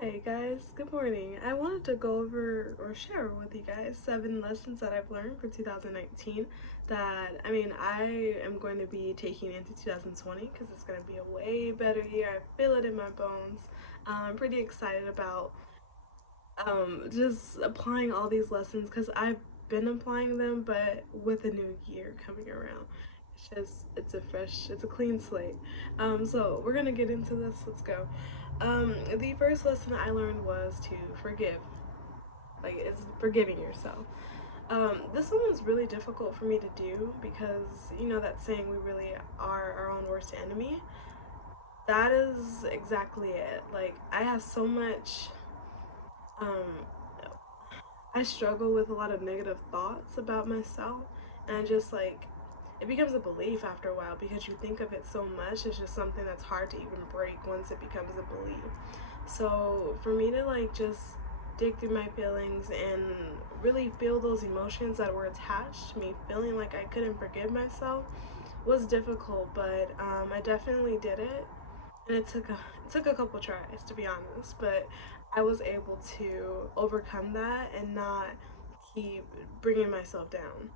Hi guys, good morning. I wanted to go over or share with you guys 7 lessons that I've learned for 2019 that I am going to be taking into 2020 because it's going to be a way better year. I feel it in my bones. I'm pretty excited about just applying all these lessons because I've been applying them, but with a new year coming around. It's a clean slate. So we're gonna get into this. Let's go. The first lesson I learned was to forgive. Like, it's forgiving yourself. This one was really difficult for me to do because you know that saying, we really are our own worst enemy. That is exactly it. Like, I have so much um I struggle with a lot of negative thoughts about myself, and just like it becomes a belief after a while because you think of it so much. It's just something that's hard to even break once it becomes a belief. So for me to like just dig through my feelings and really feel those emotions that were attached to me feeling like I couldn't forgive myself was difficult, but I definitely did it, and it took a couple tries, to be honest, but I was able to overcome that and not keep bringing myself down.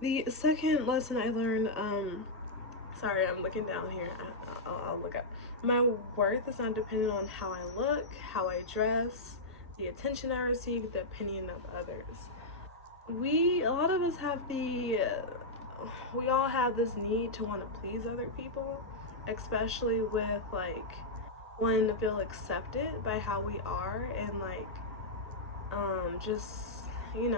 The second lesson I learned, sorry, I'm looking down here. I'll look up. My worth is not dependent on how I look, how I dress, the attention I receive, the opinion of others. A lot of us have we all have this need to want to please other people, especially with like wanting to feel accepted by how we are, and like just being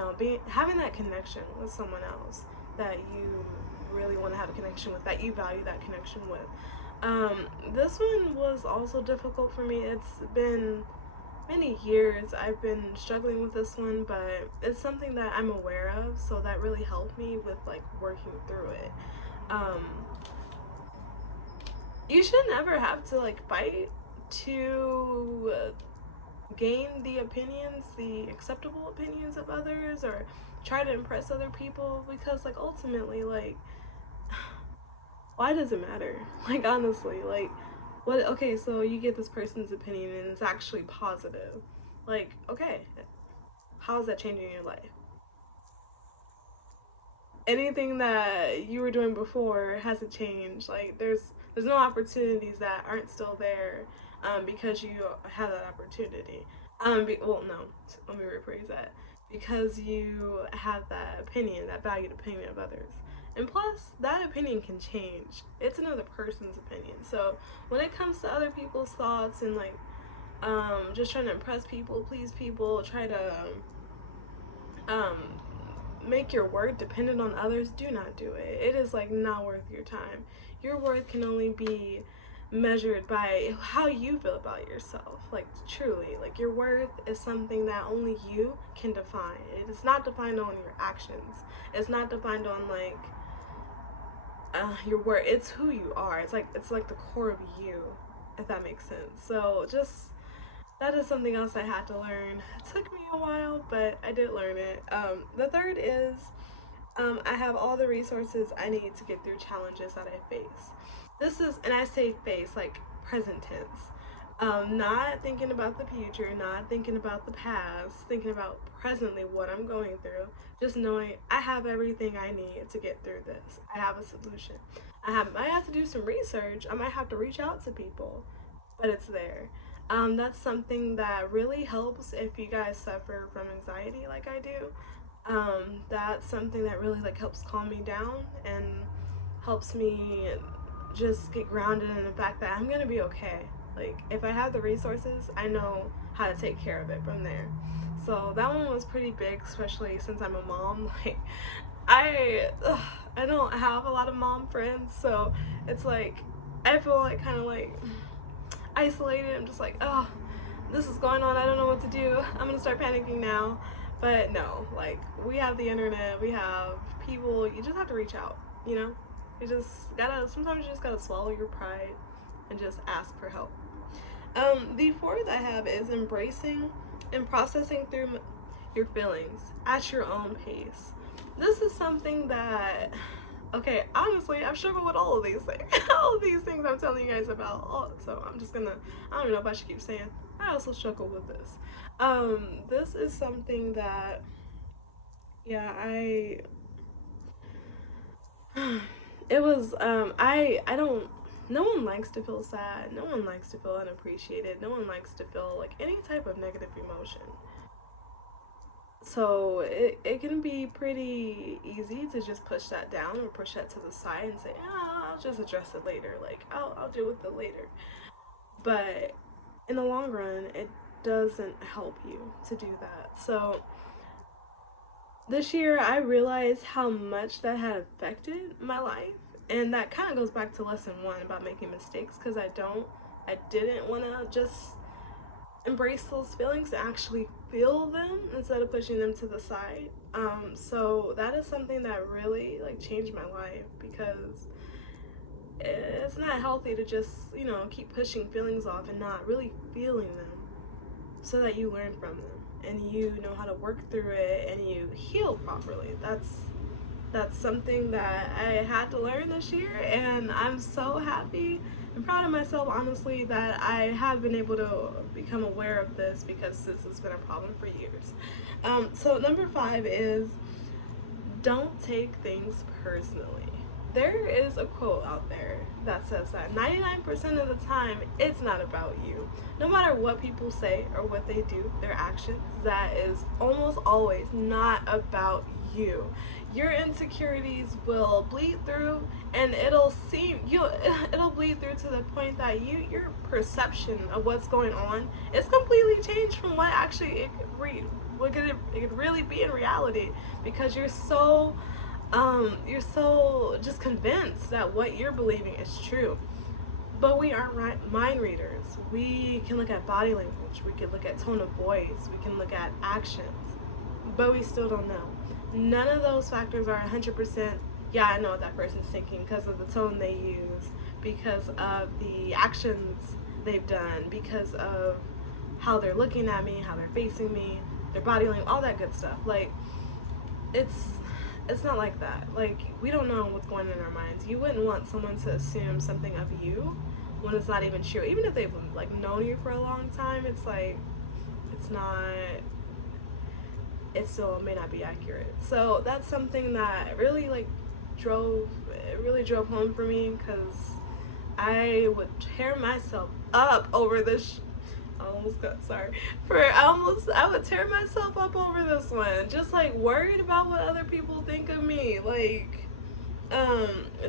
having that connection with someone else that you really want to have a connection with, that you value that connection with. This one was also difficult for me. It's been many years I've been struggling with this one, but it's something that I'm aware of, so that really helped me with like working through it. um you shouldn't ever have to like fight to gain the acceptable opinions of others, or try to impress other people, because like ultimately, like, why does it matter? Like, honestly, like, what? Okay, so you get this person's opinion and it's actually positive. Like, okay, how is that changing your life? Anything that you were doing before hasn't changed. Like, there's no opportunities that aren't still there, because you have that opportunity. Well, no, let me rephrase that. Because you have that opinion, that valued opinion of others. And plus, that opinion can change. It's another person's opinion. So when it comes to other people's thoughts and like just trying to impress people, please people, try to um, make your worth dependent on others, do not do it. It is like not worth your time. Your worth can only be measured by how you feel about yourself. Like, truly, like, your worth is something that only you can define. It is not defined on your actions. It's not defined on like your worth. It's who you are. It's like the core of you, if that makes sense. So just that is something else I had to learn. It took me a while, but I did learn it. The third is I have all the resources I need to get through challenges that I face. And I say face like present tense. Not thinking about the future, not thinking about the past, thinking about presently what I'm going through. Just knowing I have everything I need to get through this. I have a solution. I have to do some research. I might have to reach out to people, but it's there. That's something that really helps if you guys suffer from anxiety like I do. That's something that really like helps calm me down and helps me just get grounded in the fact that I'm gonna be okay. Like, if I have the resources, I know how to take care of it from there. So that one was pretty big, especially since I'm a mom. Like, I don't have a lot of mom friends, so it's like I feel like kind of like isolated. I'm just like, oh, this is going on. I don't know what to do. I'm gonna start panicking now. But no, like, we have the internet, we have people. You just have to reach out, you know? Sometimes you just gotta swallow your pride and just ask for help. The fourth I have is embracing and processing through your feelings at your own pace. This is something that Okay, honestly, I've struggled with all of these things. All of these things I'm telling you guys about. So I'm just gonna, I don't even know if I should keep saying. I also struggle with this. This is something that, yeah, it was, I don't, no one likes to feel sad. No one likes to feel unappreciated. No one likes to feel like any type of negative emotion. So it can be pretty easy to just push that down or push that to the side and say, oh, I'll just address it later. Like, I'll deal with it later. But in the long run, it doesn't help you to do that. So this year, I realized how much that had affected my life. And that kind of goes back to lesson one about making mistakes, because I didn't want to just embrace those feelings and actually feel them instead of pushing them to the side. So that is something that really like changed my life, because it's not healthy to just, keep pushing feelings off and not really feeling them, so that you learn from them and you know how to work through it and you heal properly. That's something that I had to learn this year, and I'm so happy and proud of myself, honestly, that I have been able to become aware of this, because this has been a problem for years. So number 5 is, don't take things personally. There is a quote out there that says that 99% of the time, it's not about you. No matter what people say or what they do, their actions, that is almost always not about you. Your insecurities will bleed through, and it'll bleed through to the point that your perception of what's going on is completely changed from what actually it could really be in reality, because you're so just convinced that what you're believing is true. But we aren't mind readers. We can look at body language, we can look at tone of voice, we can look at actions, but we still don't know. None of those factors are 100%, yeah, I know what that person's thinking, because of the tone they use, because of the actions they've done, because of how they're looking at me, how they're facing me, their body language, all that good stuff. Like, it's not like that. Like, we don't know what's going on in our minds. You wouldn't want someone to assume something of you when it's not even true. Even if they've like known you for a long time, it's like, it's not, it still may not be accurate. So that's something that really drove home for me, because I would tear myself up over this. I almost got sorry. I would tear myself up over this one. Just like worried about what other people think of me. Like,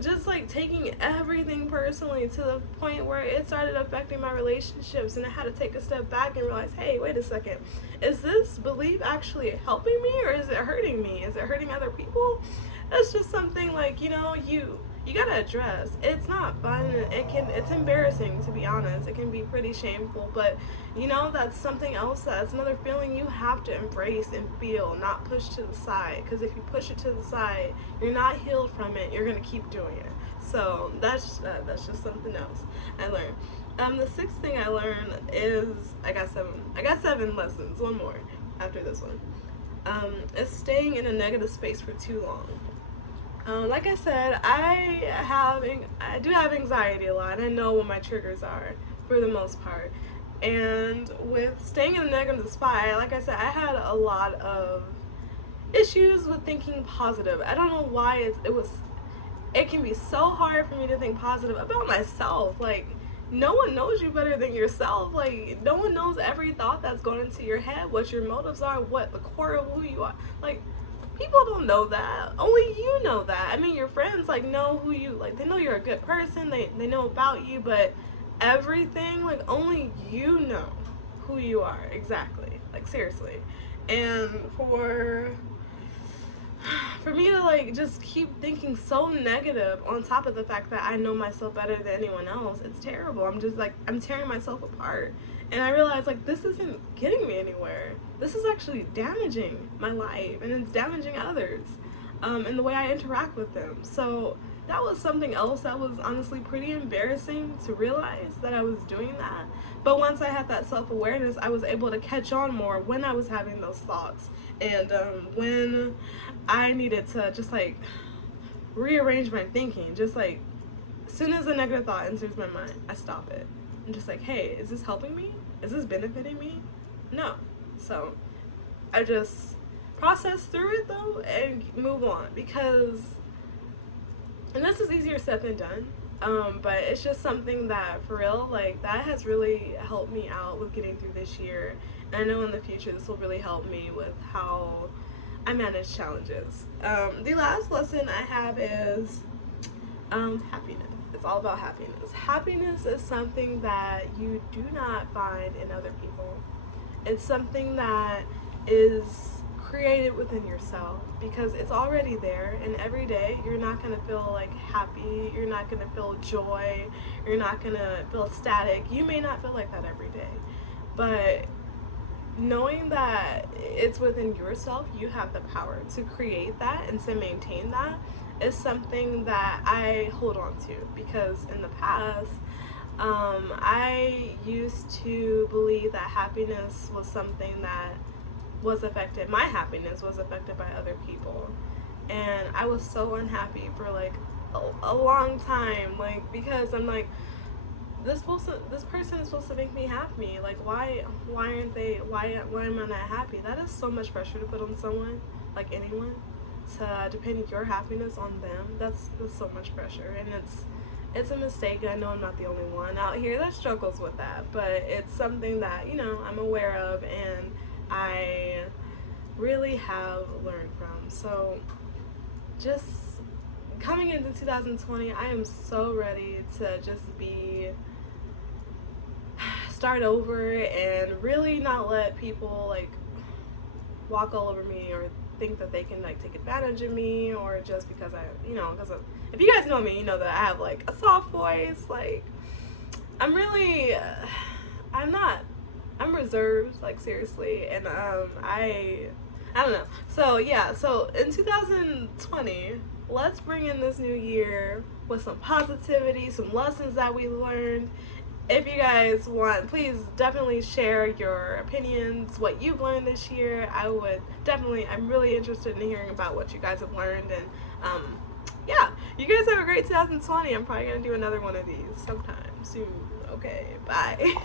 just like taking everything personally, to the point where it started affecting my relationships, and I had to take a step back and realize, hey, wait a second, is this belief actually helping me, or is it hurting me? Is it hurting other people? That's just something, like, you gotta address. It's not fun. It's embarrassing, to be honest. It can be pretty shameful, but that's something else. That's another feeling you have to embrace and feel, not push to the side. Because if you push it to the side, you're not healed from it. You're gonna keep doing it. So that's just something else I learned. The 6th thing I learned is, I got 7 lessons. One more after this one. Is staying in a negative space for too long. Like I said, I do have anxiety a lot, and I know what my triggers are for the most part. And with staying in a negative spot, like I said, I had a lot of issues with thinking positive. I don't know why it can be so hard for me to think positive about myself. Like, no one knows you better than yourself. Like, no one knows every thought that's going into your head, what your motives are, what the core of who you are. Like, people don't know that. Only you know that. I mean, your friends know who you, they know you're a good person. They know about you, but everything, only you know who you are exactly. Seriously. And for me to just keep thinking so negative, on top of the fact that I know myself better than anyone else, it's terrible. I'm just I'm tearing myself apart. And I realized this isn't getting me anywhere. This is actually damaging my life, and it's damaging others, and the way I interact with them. So that was something else that was honestly pretty embarrassing to realize, that I was doing that. But once I had that self-awareness, I was able to catch on more when I was having those thoughts, and when I needed to just rearrange my thinking. Just like, as soon as a negative thought enters my mind, I stop it. I'm just like, hey, is this helping me? Is this benefiting me? No. So I just process through it though and move on, because, and this is easier said than done, but it's just something that, for real, like, that has really helped me out with getting through this year. And I know in the future this will really help me with how I manage challenges. The last lesson I have is happiness. It's all about happiness. Happiness is something that you do not find in other people. It's something that is created within yourself, because it's already there, and every day you're not going to feel like happy, you're not going to feel joy, you're not going to feel ecstatic. You may not feel like that every day, but knowing that it's within yourself, you have the power to create that and to maintain that, is something that I hold on to, because in the past, I used to believe that happiness was something that was affected, my happiness was affected by other people, and I was so unhappy for like a long time, like, because I'm like, this person is supposed to make me happy, like, why aren't they, why am I not happy? That is so much pressure to put on someone, like anyone, to depend your happiness on them. That's so much pressure, and it's a mistake. I know I'm not the only one out here that struggles with that, but it's something that, you know, I'm aware of and I really have learned from. So just coming into 2020, I am so ready to just start over and really not let people like walk all over me or think that they can like take advantage of me, or just because because if you guys know me, you know that I have like a soft voice. Like, I'm really I'm reserved, like, seriously, and I don't know. So yeah, so in 2020, let's bring in this new year with some positivity, some lessons that we learned. If you guys want, please definitely share your opinions, what you've learned this year. I'm really interested in hearing about what you guys have learned, and yeah, you guys have a great 2020. I'm probably gonna do another one of these sometime soon. Okay, bye.